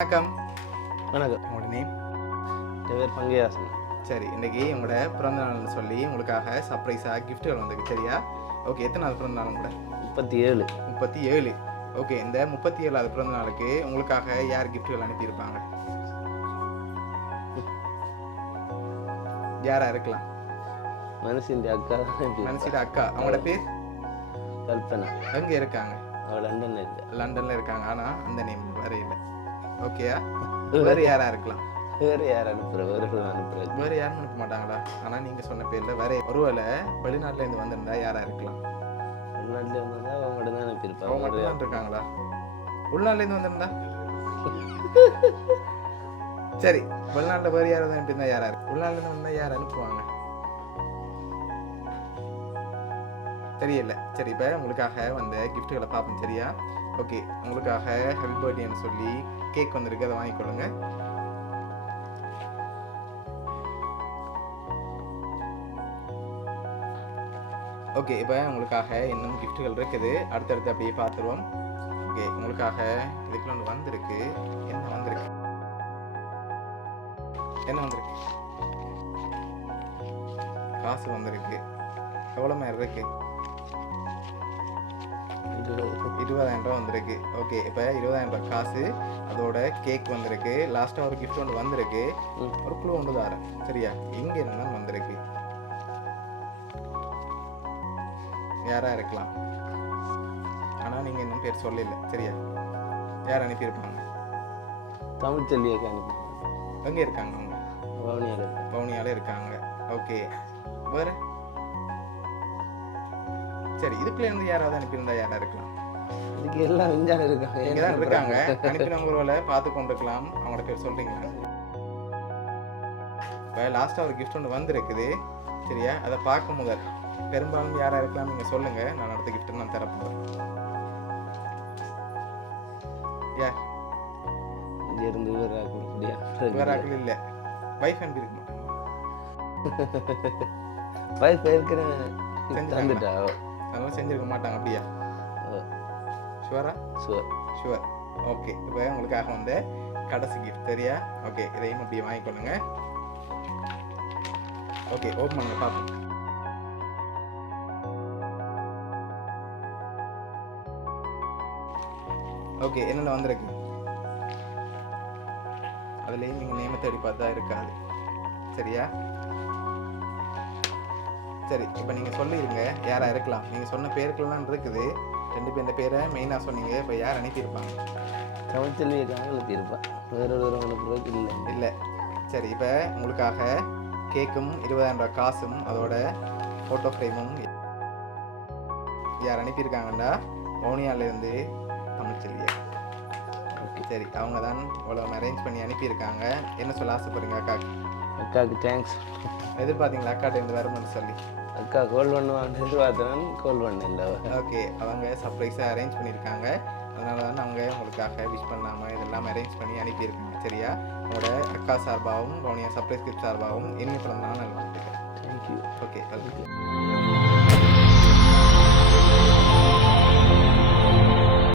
வணக்கம். வணக்கம். உங்களோட நேம்? என் பேர் பங்கயாசன். சரி, இன்னைக்கு உங்களோட பிறந்த நாள்னு சொல்லி உங்களுக்காக சர்ப்ரைஸாக கிஃப்ட்டுகள் வந்திருக்கு. சரியா? ஓகே, எத்தனை நாள் பிறந்த நாள் உங்களோட? 37. 37. ஓகே, இந்த 37வது பிறந்த நாளுக்கு உங்களுக்காக யார் கிஃப்ட்டுகள் அனுப்பியிருப்பாங்க? யாரா இருக்கலாம்? மனசின் அக்கா. மனசிட அக்கா. அவங்களோட பேர்? கல்பனா. எங்கே இருக்காங்க? அவள் லண்டன்ல இருக்கு. லண்டனில் இருக்காங்க. ஆனால் அந்த நேம் வேற இல்லை. ஓகேயா? வேறு யாரா இருக்கலாம்? வேறு யார் அனுப்புகிறேன்? வேறு யாரும் அனுப்ப மாட்டாங்களா? ஆனால் நீங்கள் சொன்ன பேரில் வேற ஒருவேளை வெளிநாட்டிலேருந்து வந்திருந்தா யாரா இருக்கலாம்? வெளிநாட்டில் வந்திருந்தா அவங்க மட்டும் தான் அனுப்பியிருப்பாங்க. அவங்க மட்டும் தான் இருக்காங்களா? உள்நாட்டிலேருந்து வந்திருந்தா? சரி, வெளிநாட்டில் வேறு யாராவது அனுப்பியிருந்தா யாரா இருக்கு? உள்நாட்டிலேருந்து வந்தால் யார் அனுப்புவாங்க? தெரியல. சரி, இப்போ உங்களுக்காக வந்த கிஃப்ட்டுகளை பார்ப்போம். சரியா? ஓகே, உங்களுக்காக ஹாப்பி பர்த்டேன்னு சொல்லி கேக் வந்திருக்கு, அதை வாங்கிக்கொள்ளுங்க. ஓகே, இப்போ உங்களுக்காக இன்னும் கிஃப்ட்டுகள் இருக்குது, அடுத்தடுத்து அப்படியே பார்த்துருவோம். ஓகே, உங்களுக்காக இதுக்குள்ள ஒன்று வந்திருக்கு. என்ன வந்திருக்கு? காசு வந்திருக்கு. எவ்வளோ மேலே இருக்கு? 20,000 ரூபா வந்திருக்கு. ஓகே, இப்போ 20,000 ரூபா காசு, அதோட கேக் வந்திருக்கு. லாஸ்ட்டாக ஒரு கிஃப்ட் ஒன்று வந்திருக்கு. ஒரு குழு ஒன்று தாரேன். சரியா? எங்கே இருந்தால் வந்திருக்கு? யாரா இருக்கலாம்? ஆனால் நீங்கள் இன்னும் பேர் சொல்லல. சரியா? யார் அனுப்பியிருப்பாங்க? தமிழ் செல்லியக்கு அனுப்பி. எங்கே இருக்காங்க அவங்க? பவுனியால இருக்காங்க. ஓகே, வேறு? சரி, இதுக்குள்ள இருந்து யாராவது அனுப்பியிருந்தா யாரா இருக்கலாம்? இதுக்கு எல்லாம் விஞ்ஞானம் இருக்காங்க. இங்கே தான் இருக்காங்க. அனுப்பினவங்க ஒருவேளை பார்த்து கொண்டு இருக்கலாம். அவங்களோட பேர் சொல்றீங்களா? இப்போ லாஸ்ட்டாக ஒரு கிஃப்ட் ஒன்று வந்திருக்குது. சரியா? அதை பார்க்கும் முதல் பெரும்பாலும் யாரா இருக்கலாம் நீங்கள் சொல்லுங்க. நான் அடுத்த கிஃப்ட் நான் தரப்போகிறேன். யார்? இருந்து வேற ஆக்கள் இல்லை. வைஃப் அனுப்பி இருக்க மாட்டாங்க. வைஃப் இருக்கிறேன் தந்துட்டா. அதெல்லாம் செஞ்சிருக்க மாட்டாங்க. அப்படியா? ஷுவரா? ஷுவர். ஓகே, இப்போ உங்களுக்காக வந்து கடைசி கிஃப்ட். சரியா? ஓகே, இதையும் அப்படியே வாங்கிக்கொள்ளுங்க. ஓகே, ஓப்பன் பண்ணுங்க பார்ப்போம். ஓகே, என்னென்ன வந்திருக்கு? அதுலேயும் நீங்கள் நேம தேடி பார்த்தா இருக்காது. சரியா? சரி, இப்போ நீங்கள் சொல்லிடுங்க யாரா இருக்கலாம். நீங்கள் சொன்ன பேருக்குலாம் இருக்குது. 2 பேர் இந்த பேரை மெயினாக சொன்னீங்க. இப்போ யார் அனுப்பியிருப்பாங்க? தமிழ்ச்செல்வி அனுப்பியிருப்பான். வேறு அனுப்புறதுக்கு இல்லை. சரி, இப்போ உங்களுக்காக கேக்கும் 20,000 ரூபா காசும் அதோட ஃபோட்டோ ஃப்ரேமும் யார் அனுப்பியிருக்காங்கண்டா மோனியாலேருந்து தமிழ்ச்செல்வியா. ஓகே, சரி, அவங்க தான் இவ்வளோ அரேஞ்ச் பண்ணி அனுப்பியிருக்காங்க. என்ன சொல்ல ஆசைப்படுறீங்க அக்காவுக்கு தேங்க்ஸ். எதிர்பார்த்தீங்களா அக்காட்ட இருந்து வரும்னு சொல்லி? அக்கா கால் பண்ணுவான்னு எதிர்பார்த்தேன், கால் பண்ணல. ஓகே, அவங்க சர்ப்ரைஸாக அரேஞ்ச் பண்ணியிருக்காங்க. அதனால தான் அவங்க உங்களுக்காக விஷ் பண்ணாமல் இதெல்லாம் அரேஞ்ச் பண்ணி அனுப்பியிருக்காங்க. சரியா? உங்களோட அக்கா சார்பாகவும் பவுனியா சர்ப்ரைஸ் கிஃப்ட் சார்பாகவும் இன்னும் பிறந்த நாள் நல்வாழ்த்துக்கள். தேங்க்யூ. ஓகே,